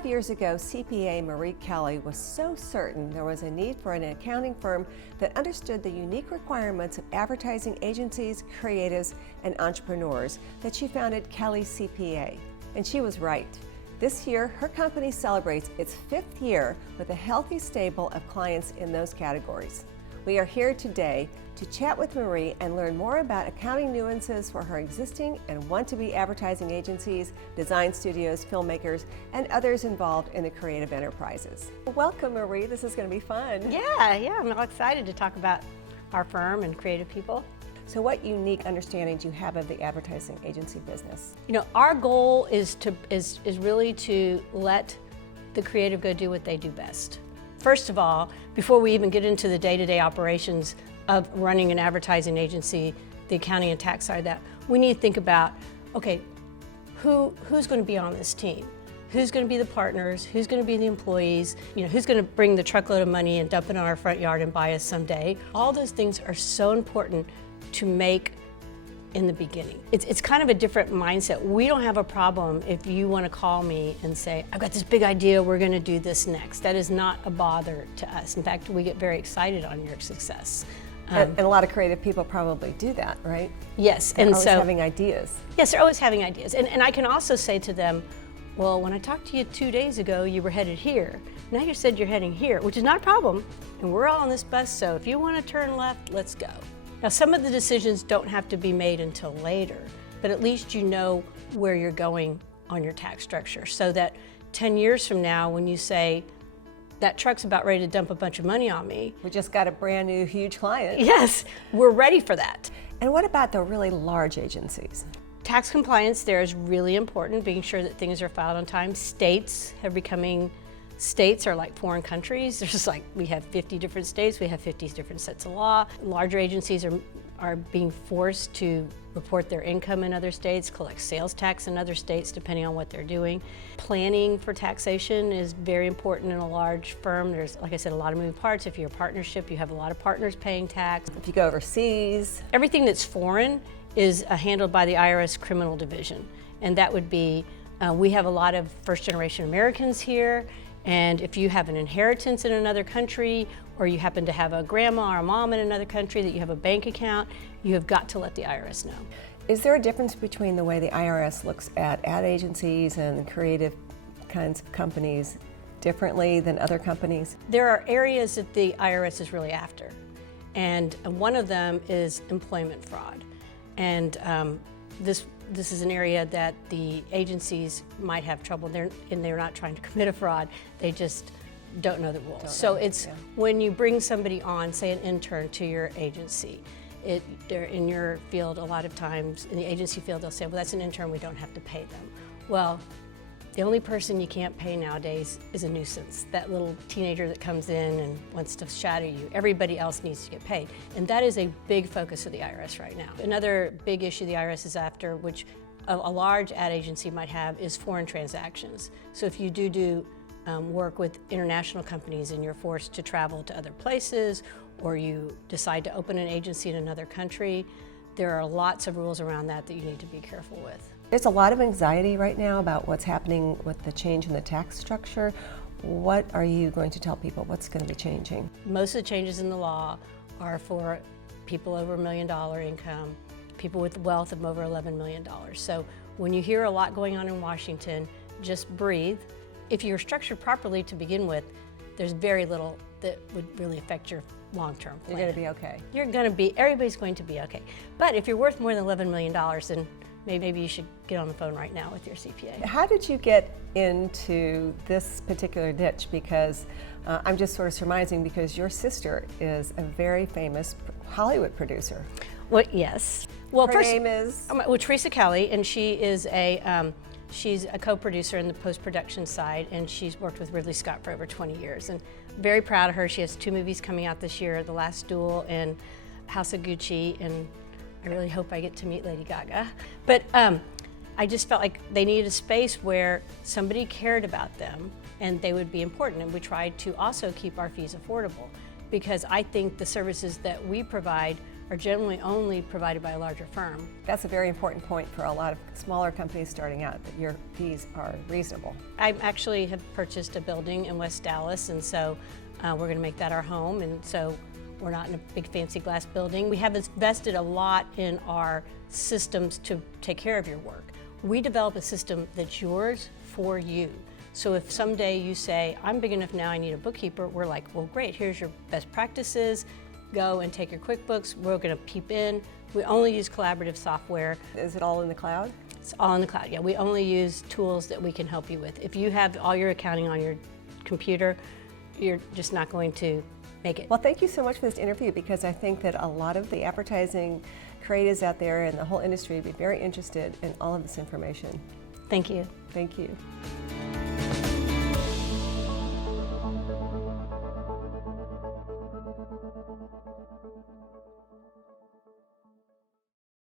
5 years ago, CPA Marie Kelly was so certain there was a need for an accounting firm that understood the unique requirements of advertising agencies, creatives, and entrepreneurs that she founded Kelly CPA. And she was right. This year, her company celebrates its 5th year with a healthy stable of clients in those categories. We are here today to chat with Marie and learn more about accounting nuances for her existing and want-to-be advertising agencies, design studios, filmmakers, and others involved in the creative enterprises. Welcome, Marie. This is going to be fun. Yeah, I'm all excited to talk about our firm and creative people. So what unique understandings do you have of the advertising agency business? You know, our goal is really to let the creative go do what they do best. First of all, before we even get into the day-to-day operations of running an advertising agency, the accounting and tax side of that, we need to think about, okay, who's going to be on this team? Who's going to be the partners? Who's going to be the employees? You know, who's going to bring the truckload of money and dump it on our front yard and buy us someday? All those things are so important to make in the beginning. It's kind of a different mindset. We don't have a problem if you want to call me and say, I've got this big idea, we're going to do this next. That is not a bother to us. In fact, we get very excited on your success. And a lot of creative people probably do that, right? Yes. They're always having ideas. Yes, they're always having ideas. And I can also say to them, well, when I talked to you 2 days ago, you were headed here. Now you said you're heading here, which is not a problem. And we're all on this bus, so if you want to turn left, let's go. Now, some of the decisions don't have to be made until later, but at least you know where you're going on your tax structure, so that 10 years from now, when you say, that truck's about ready to dump a bunch of money on me. We just got a brand new huge client. Yes, we're ready for that. And what about the really large agencies? Tax compliance there is really important, being sure that things are filed on time. States are like foreign countries. There's like, we have 50 different states, we have 50 different sets of law. Larger agencies are being forced to report their income in other states, collect sales tax in other states, depending on what they're doing. Planning for taxation is very important in a large firm. There's, like I said, a lot of moving parts. If you're a partnership, you have a lot of partners paying tax. If you go overseas. Everything that's foreign is handled by the IRS Criminal Division. And that would be, we have a lot of first-generation Americans here. And if you have an inheritance in another country, or you happen to have a grandma or a mom in another country that you have a bank account, you have got to let the IRS know. Is there a difference between the way the IRS looks at ad agencies and creative kinds of companies differently than other companies? There are areas that the IRS is really after. And one of them is employment fraud. And this is an area that the agencies might have trouble. They're not trying to commit a fraud. They just don't know the rules. So it's when you bring somebody on, say an intern to your agency, they're in your field a lot of times, in the agency field, they'll say, well, that's an intern, we don't have to pay them. Well, the only person you can't pay nowadays is a nuisance. That little teenager that comes in and wants to shadow you. Everybody else needs to get paid. And that is a big focus of the IRS right now. Another big issue the IRS is after, which a large ad agency might have, is foreign transactions. So if you do work with international companies and you're forced to travel to other places, or you decide to open an agency in another country, there are lots of rules around that you need to be careful with. There's a lot of anxiety right now about what's happening with the change in the tax structure. What are you going to tell people? What's going to be changing? Most of the changes in the law are for people over $1 million income, people with wealth of over $11 million. So when you hear a lot going on in Washington, just breathe. If you're structured properly to begin with, there's very little that would really affect your long-term plan. You're going to be okay. Everybody's going to be okay. But if you're worth more than $11 million, then maybe you should get on the phone right now with your CPA. How did you get into this particular niche? Because I'm just sort of surmising, because your sister is a very famous Hollywood producer. Well, yes. Well, her name is? Teresa Kelly, and she is she's a co-producer in the post-production side, and she's worked with Ridley Scott for over 20 years. And very proud of her. She has 2 movies coming out this year, The Last Duel and House of Gucci, and I really hope I get to meet Lady Gaga. But I just felt like they needed a space where somebody cared about them and they would be important. And we tried to also keep our fees affordable, because I think the services that we provide are generally only provided by a larger firm. That's a very important point for a lot of smaller companies starting out, that your fees are reasonable. I actually have purchased a building in West Dallas, and so we're going to make that our home, and so we're not in a big fancy glass building. We have invested a lot in our systems to take care of your work. We develop a system that's yours for you. So if someday you say, I'm big enough now, I need a bookkeeper, we're like, well, great, here's your best practices. Go and take your QuickBooks. We're going to peep in. We only use collaborative software. Is it all in the cloud? It's all in the cloud. Yeah, we only use tools that we can help you with. If you have all your accounting on your computer, you're just not going to make it. Well, thank you so much for this interview, because I think that a lot of the advertising creatives out there and the whole industry would be very interested in all of this information. Thank you. Thank you.